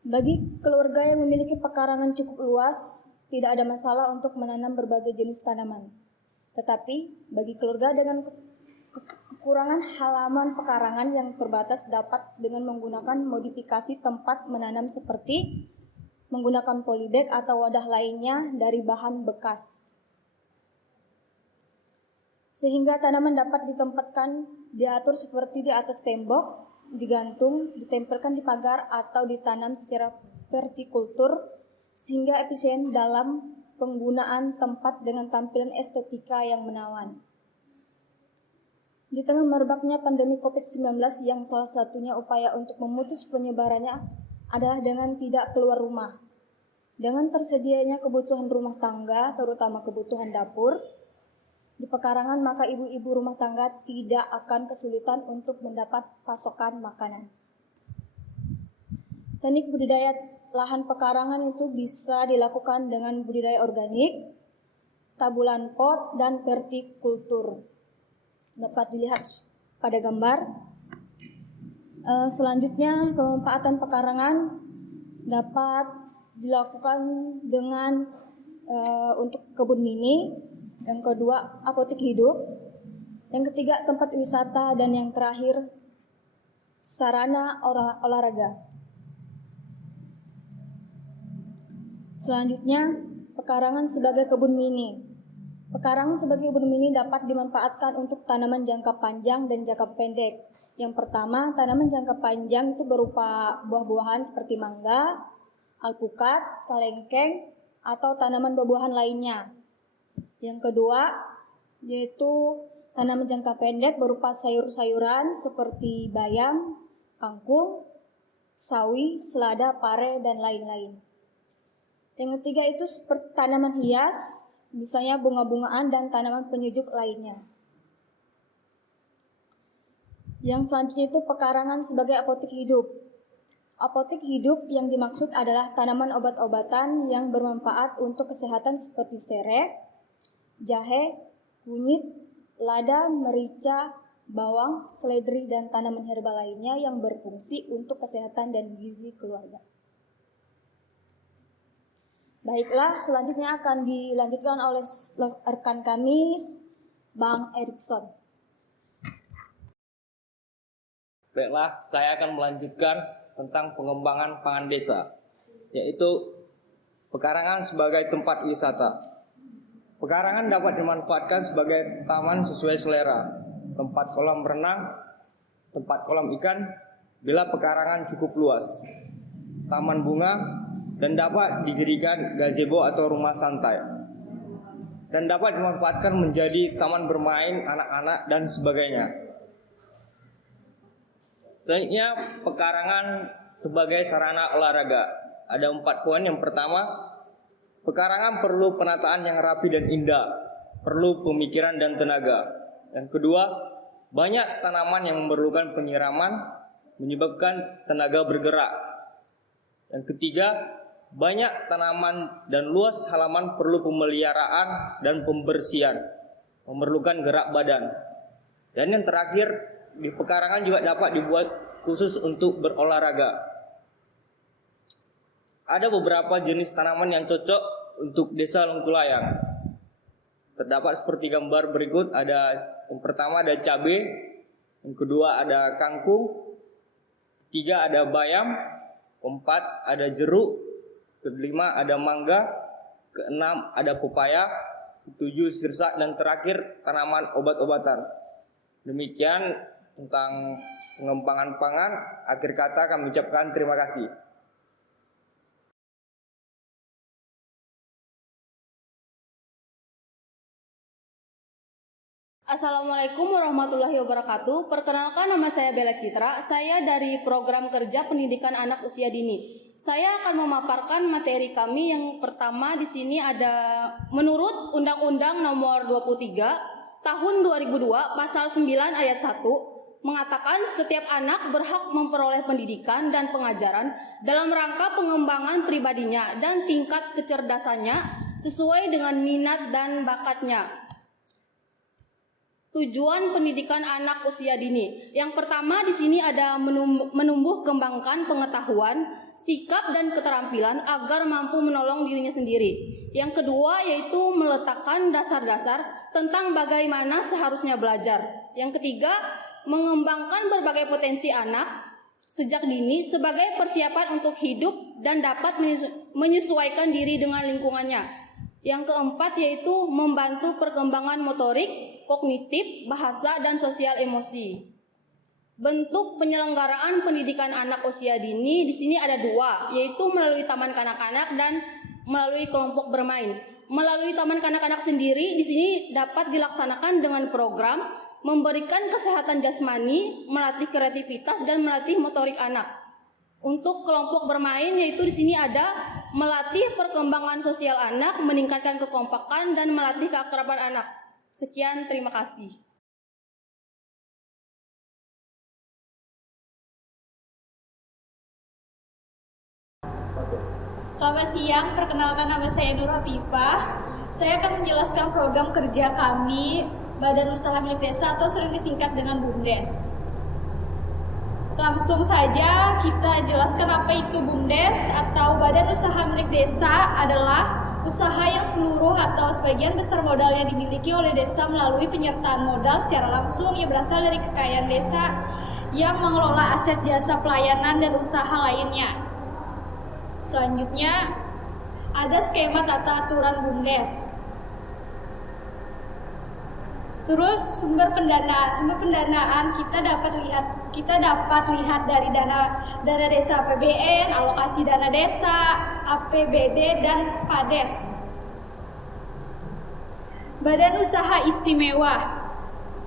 Bagi keluarga yang memiliki pekarangan cukup luas, tidak ada masalah untuk menanam berbagai jenis tanaman. Tetapi bagi keluarga dengan kekurangan halaman pekarangan yang terbatas dapat dengan menggunakan modifikasi tempat menanam seperti menggunakan polybag atau wadah lainnya dari bahan bekas. Sehingga tanaman dapat ditempatkan diatur seperti di atas tembok, digantung, ditempelkan di pagar atau ditanam secara vertikultur sehingga efisien dalam penggunaan tempat dengan tampilan estetika yang menawan. Di tengah merebaknya pandemi COVID-19 yang salah satunya upaya untuk memutus penyebarannya adalah dengan tidak keluar rumah. Dengan tersedianya kebutuhan rumah tangga, terutama kebutuhan dapur, di pekarangan maka ibu-ibu rumah tangga tidak akan kesulitan untuk mendapat pasokan makanan. Teknik budidaya lahan pekarangan itu bisa dilakukan dengan budidaya organik, tabulan pot, dan vertikultur. Dapat dilihat pada gambar. Selanjutnya, pemanfaatan pekarangan dapat dilakukan dengan untuk kebun mini. Yang kedua, apotek hidup. Yang ketiga, tempat wisata. Dan yang terakhir, sarana olahraga. Selanjutnya, pekarangan sebagai kebun mini. Pekarangan sebagai kebun mini dapat dimanfaatkan untuk tanaman jangka panjang dan jangka pendek. Yang pertama, tanaman jangka panjang itu berupa buah-buahan seperti mangga, alpukat, kalengkeng, atau tanaman buah-buahan lainnya. Yang kedua, yaitu tanaman jangka pendek berupa sayur-sayuran seperti bayam, kangkung, sawi, selada, pare, dan lain-lain. Yang ketiga itu seperti tanaman hias, misalnya bunga-bungaan dan tanaman penyejuk lainnya. Yang selanjutnya itu pekarangan sebagai apotek hidup. Apotek hidup yang dimaksud adalah tanaman obat-obatan yang bermanfaat untuk kesehatan seperti serai, jahe, kunyit, lada, merica, bawang, seledri, dan tanaman herbal lainnya yang berfungsi untuk kesehatan dan gizi keluarga. Baiklah, selanjutnya akan dilanjutkan oleh rekan kami, Bang Erikson. Baiklah, saya akan melanjutkan tentang pengembangan pangan desa, yaitu pekarangan sebagai tempat wisata. Pekarangan dapat dimanfaatkan sebagai taman sesuai selera, tempat kolam renang, tempat kolam ikan, bila pekarangan cukup luas, taman bunga, dan dapat didirikan gazebo atau rumah santai, dan dapat dimanfaatkan menjadi taman bermain anak-anak dan sebagainya. Selanjutnya, pekarangan sebagai sarana olahraga. Ada 4 poin. Yang pertama, pekarangan perlu penataan yang rapi dan indah, perlu pemikiran dan tenaga. Yang kedua, banyak tanaman yang memerlukan penyiraman, menyebabkan tenaga bergerak. Yang ketiga, banyak tanaman dan luas halaman perlu pemeliharaan dan pembersihan, memerlukan gerak badan. Dan yang terakhir, di pekarangan juga dapat dibuat khusus untuk berolahraga. Ada beberapa jenis tanaman yang cocok untuk desa Lengkulayang. Terdapat seperti gambar berikut. Yang pertama ada cabai, yang kedua ada kangkung, ketiga ada bayam, keempat ada jeruk, kelima ada mangga, keenam ada pepaya, ketujuh sirsak, dan terakhir tanaman obat-obatan. Demikian tentang pengembangan pangan. Akhir kata kami ucapkan terima kasih. Assalamualaikum warahmatullahi wabarakatuh. Perkenalkan, nama saya Bella Citra. Saya dari Program Kerja Pendidikan Anak Usia Dini. Saya akan memaparkan materi kami. Yang pertama di sini ada menurut Undang-Undang Nomor 23 Tahun 2002 Pasal 9 Ayat 1 mengatakan setiap anak berhak memperoleh pendidikan dan pengajaran dalam rangka pengembangan pribadinya dan tingkat kecerdasannya sesuai dengan minat dan bakatnya. Tujuan pendidikan anak usia dini. Yang pertama di sini ada menumbuh kembangkan pengetahuan, sikap dan keterampilan agar mampu menolong dirinya sendiri. Yang kedua yaitu meletakkan dasar-dasar tentang bagaimana seharusnya belajar. Yang ketiga, mengembangkan berbagai potensi anak sejak dini sebagai persiapan untuk hidup dan dapat menyesuaikan diri dengan lingkungannya. Yang keempat yaitu membantu perkembangan motorik, kognitif, bahasa, dan sosial emosi. Bentuk penyelenggaraan pendidikan anak usia dini di sini ada 2, yaitu melalui taman kanak-kanak dan melalui kelompok bermain. Melalui taman kanak-kanak sendiri di sini dapat dilaksanakan dengan program memberikan kesehatan jasmani, melatih kreativitas, dan melatih motorik anak. Untuk kelompok bermain yaitu di sini ada melatih perkembangan sosial anak, meningkatkan kekompakan, dan melatih keakraban anak. Sekian, terima kasih. Selamat siang, perkenalkan nama saya Nur Hafifah. Saya akan menjelaskan program kerja kami Badan Usaha Milik Desa atau sering disingkat dengan BUMDes. Langsung saja kita jelaskan apa itu BUMDes atau Badan Usaha Milik Desa. Adalah usaha yang seluruh atau sebagian besar modalnya dimiliki oleh desa melalui penyertaan modal secara langsung yang berasal dari kekayaan desa yang mengelola aset jasa pelayanan dan usaha lainnya. Selanjutnya ada skema tata aturan BUMDes. Terus sumber pendanaan kita dapat lihat dari dana desa APBN, alokasi dana desa, APBD, dan PADES. Badan Usaha Istimewa.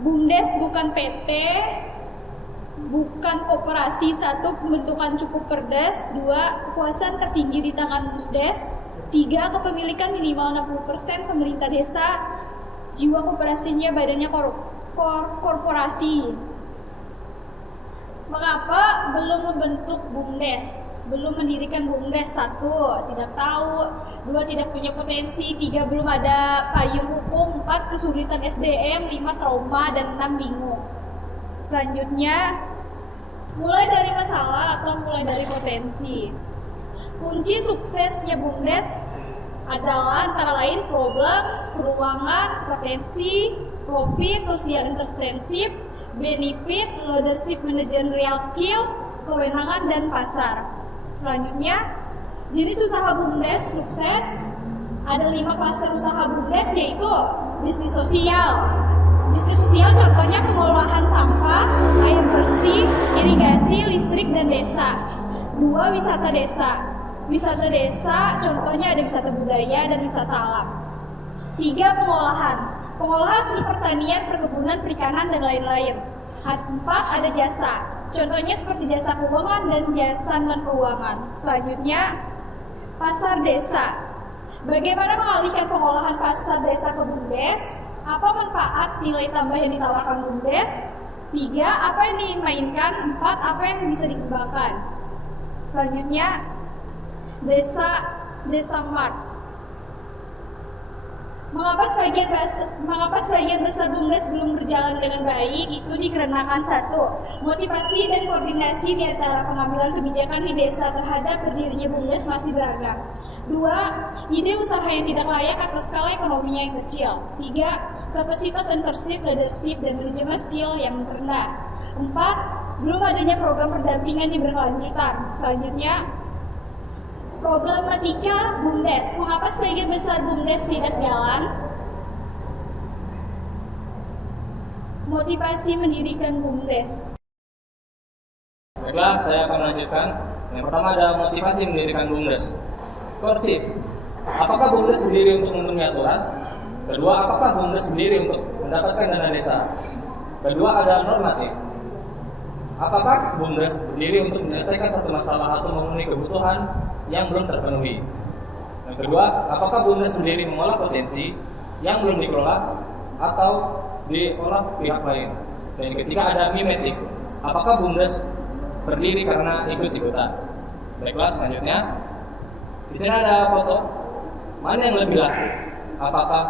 BUMDes bukan PT, bukan koperasi. 1. Pembentukan cukup perdes. 2. Kekuasaan tertinggi di tangan Musdes. 3. Kepemilikan minimal 60% pemerintah desa. Jiwa koperasinya badannya korporasi. Mengapa belum membentuk BUMDes? Belum mendirikan BUMDes. 1. Tidak tahu. 2. Tidak punya potensi. 3. Belum ada payung hukum. 4. Kesulitan SDM. 5. Trauma. Dan 6. Bingung. Selanjutnya, mulai dari masalah atau mulai dari potensi. Kunci suksesnya BUMDes adalah antara lain problems, peluangan, potensi, profit, social internship, benefit, leadership, managerial skill, kewenangan, dan pasar. Selanjutnya, jenis usaha BUMDes sukses. Ada 5 klaster usaha BUMDes, yaitu bisnis sosial. Bisnis sosial contohnya pengolahan sampah, air bersih, irigasi, listrik, dan desa. 2. Wisata desa. Wisata desa contohnya ada wisata budaya dan wisata alam. 3. Pengolahan. Pengolahan seperti pertanian, perkebunan, perikanan, dan lain-lain. 4. Ada jasa. Contohnya seperti jasa keuangan dan jasa non-keuangan. Selanjutnya, pasar desa. Bagaimana mengalihkan pengolahan pasar desa ke BUMDes? Apa manfaat nilai tambah yang ditawarkan BUMDes? 3. Apa yang dimainkan? 4. Apa yang bisa dikembangkan? Selanjutnya, desa Mart. Mengapa sebagian besar BUMDes belum berjalan dengan baik? Itu dikarenakan 1. Motivasi dan koordinasi di antara pengambilan kebijakan di desa terhadap berdirinya BUMDes masih beragam. 2. Ide usaha yang tidak layak atau skala ekonominya yang kecil. 3. Kapasitas internship, leadership, dan manajemen skill yang rendah. 4. Belum adanya program pendampingan yang berkelanjutan. Selanjutnya, problematika BUMDes. Mengapa sebagian besar BUMDes tidak jalan? Motivasi mendirikan BUMDes. Baiklah, saya akan melanjutkan. Yang pertama ada motivasi mendirikan BUMDes. Korsif. Apakah BUMDes berdiri untuk memenuhi aturan? Kedua, apakah BUMDes berdiri untuk mendapatkan dana desa? Kedua, ada normatif. Apakah BUMDes berdiri untuk menyelesaikan satu masalah atau memenuhi kebutuhan yang belum terpenuhi? Yang kedua, apakah BUMDes sendiri mengolah potensi yang belum dikelola atau diolah pihak lain? Dan yang ketiga ada mimetik. Apakah BUMDes berdiri karena ikut-ikutan? Baiklah, selanjutnya di sini ada foto. Mana yang lebih laku? Apakah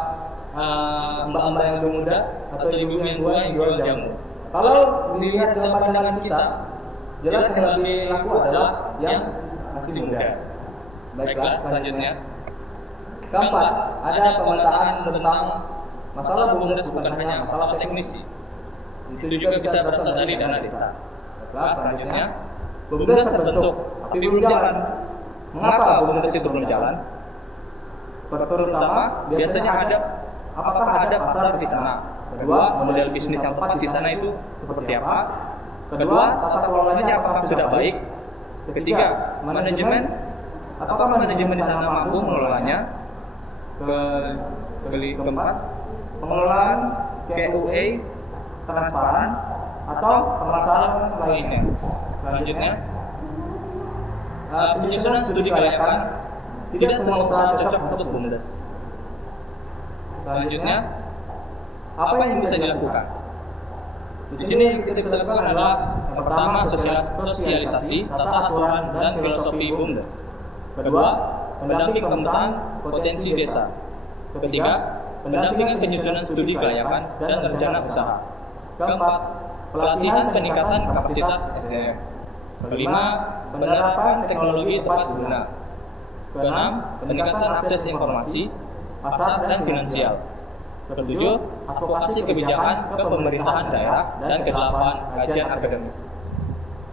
mbak-mbak yang lebih muda atau ibu yang tua yang jual jamu? Kalau dilihat dalam pandangan kita, jelas yang lebih laku adalah yang masih muda. Baiklah, selanjutnya. Keempat, ada pemetaan tentang masalah BUMDes bukan hanya masalah teknis. Itu juga bisa berasal dari dana desa. Baiklah, selanjutnya. BUMDes terbentuk, tapi belum jalan. Mengapa BUMDes itu belum jalan? Pertama, biasanya apakah ada pasar di sana? Kedua, model bisnis yang tepat di sana itu seperti apa? Kedua, tata kelolanya apakah sudah baik? Ketiga, manajemen. Apakah manajemen di sana mampu mengelolanya? Keempat, pengelolaan KUA transparan atau permasalahan lainnya. Selanjutnya, penyusunan studi kelayakan. Tidak semua usaha cocok untuk BUMDes. Selanjutnya, apa yang bisa dilakukan? Di sini kita bisa lakukan adalah yang pertama sosialisasi, tata aturan dan filosofi BUMDes. Kedua, pendamping pembentukan potensi desa. Ketiga, pendampingan penyusunan studi kelayakan dan rencana usaha. Keempat, pelatihan peningkatan kapasitas SDM. Kelima, penerapan teknologi tepat guna. Keenam, peningkatan akses informasi, pasar dan finansial. Ketujuh, advokasi kebijakan ke pemerintahan daerah. Dan kedelapan, kajian akademis.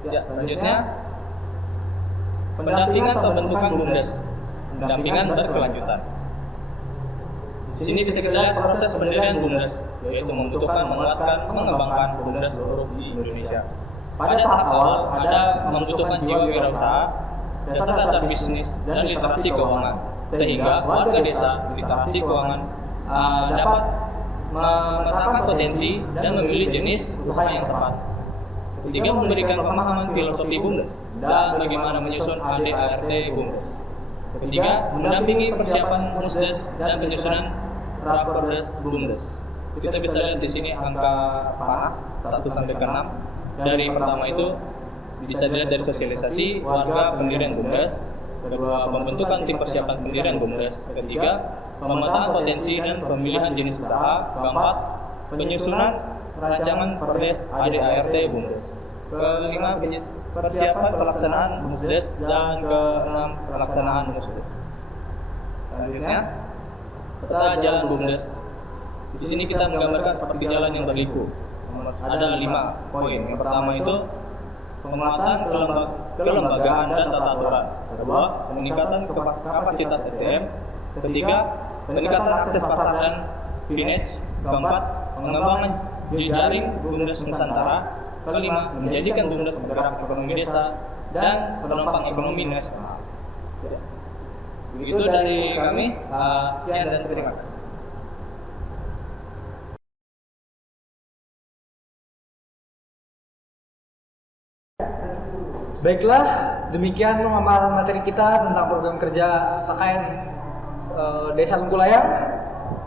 Ya, selanjutnya, pendampingan pembentukan BUMDes. Pendampingan berkelanjutan. Di sini bisa kita lihat proses pendirian BUMDes, yaitu membutuhkan, menguatkan, mengembangkan BUMDes seluruh di Indonesia. Pada tahap awal ada membutuhkan jiwa wirausaha, dasar-dasar bisnis dan literasi keuangan, sehingga warga desa literasi keuangan dapat menetapkan potensi dan memilih jenis usaha yang tepat. Ketiga, memberikan pemahaman filosofi BUMDes dan bagaimana menyusun ADART BUMDes. Ketiga, mendampingi persiapan MUSDes dan penyusunan Raperdes BUMDes. Kita bisa lihat di sini angka panah 1 sampai ke 6. Dari pertama itu bisa dilihat dari sosialisasi warga pendirian BUMDes. Kedua, pembentukan tim persiapan pendirian BUMDes. Ketiga, pemetaan potensi dan pemilihan jenis usaha. Keempat, penyusunan rancangan perdes ADART BUMDes. Kelima, persiapan pelaksanaan MUSDes, dan keenam, pelaksanaan MUSDes. Selanjutnya, peta jalan BUMDes. Di sini kita menggambarkan seperti jalan yang berliku. Ada 5 poin. Yang pertama itu penguatan kelembagaan dan tata aturan. Kedua, peningkatan kapasitas SDM. Ketiga, peningkatan akses pasar dan finance. Keempat, pengembangan jejaring BUMDes Nusantara. Kelima, menjadikan BUMDes penggerak ekonomi desa dan penopang ekonomi nasional. Begitu dari kami. Sekian dan terima kasih. Baiklah, demikian pemaparan materi kita tentang program kerja KKN Desa Lungkulayang.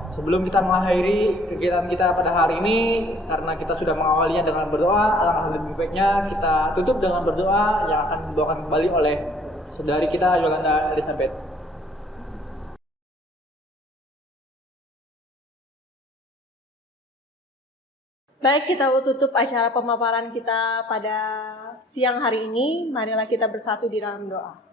Sebelum kita mengakhiri kegiatan kita pada hari ini, karena kita sudah mengawalinya dengan berdoa, alangkah lebih baiknya kita tutup dengan berdoa yang akan dibawakan kembali oleh saudari kita Yolanda Elizabeth. Baik, kita tutup acara pemaparan kita pada siang hari ini. Marilah kita bersatu di dalam doa.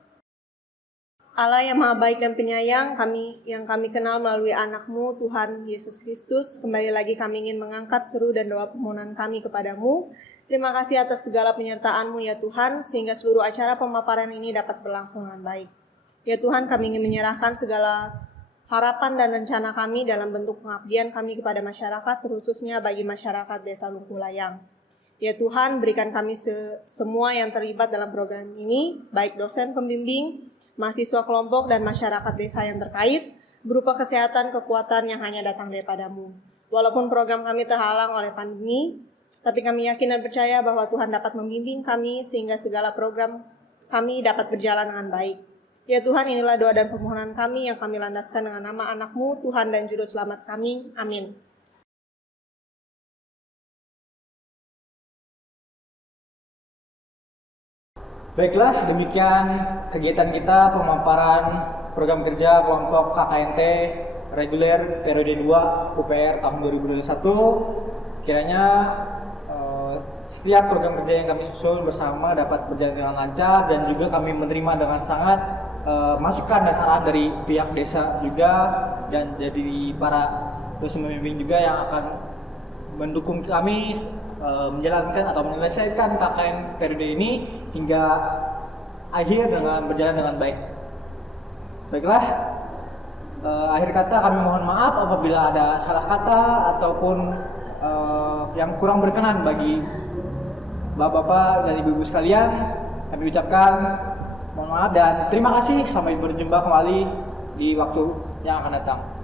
Allah yang Maha Baik dan Penyayang, yang kami kenal melalui anak-Mu, Tuhan Yesus Kristus, kembali lagi kami ingin mengangkat seru dan doa permohonan kami kepadamu. Terima kasih atas segala penyertaan-Mu ya Tuhan, sehingga seluruh acara pemaparan ini dapat berlangsung dengan baik. Ya Tuhan, kami ingin menyerahkan segala harapan dan rencana kami dalam bentuk pengabdian kami kepada masyarakat, khususnya bagi masyarakat Desa Lungkulayang. Ya Tuhan, berikan kami semua yang terlibat dalam program ini, baik dosen pembimbing, mahasiswa kelompok, dan masyarakat desa yang terkait, berupa kesehatan, kekuatan yang hanya datang daripada-Mu. Walaupun program kami terhalang oleh pandemi, tapi kami yakin dan percaya bahwa Tuhan dapat membimbing kami sehingga segala program kami dapat berjalan dengan baik. Ya Tuhan, inilah doa dan permohonan kami yang kami landaskan dengan nama anak-Mu, Tuhan dan Juru Selamat kami. Amin. Baiklah, demikian kegiatan kita pemaparan program kerja kelompok KKNT reguler periode 2 UPR tahun 2021. Kiranya setiap program kerja yang kami susun bersama dapat berjalan dengan lancar, dan juga kami menerima dengan sangat masukan dan arahan dari pihak desa juga, dan dari para dosen pembimbing juga yang akan mendukung kami menjalankan atau menyelesaikan KKN periode ini hingga akhir dengan berjalan dengan baik. Baiklah, akhir kata kami mohon maaf apabila ada salah kata ataupun yang kurang berkenan bagi bapak-bapak dan ibu-ibu sekalian. Kami ucapkan mohon maaf dan terima kasih. Sampai berjumpa kembali di waktu yang akan datang.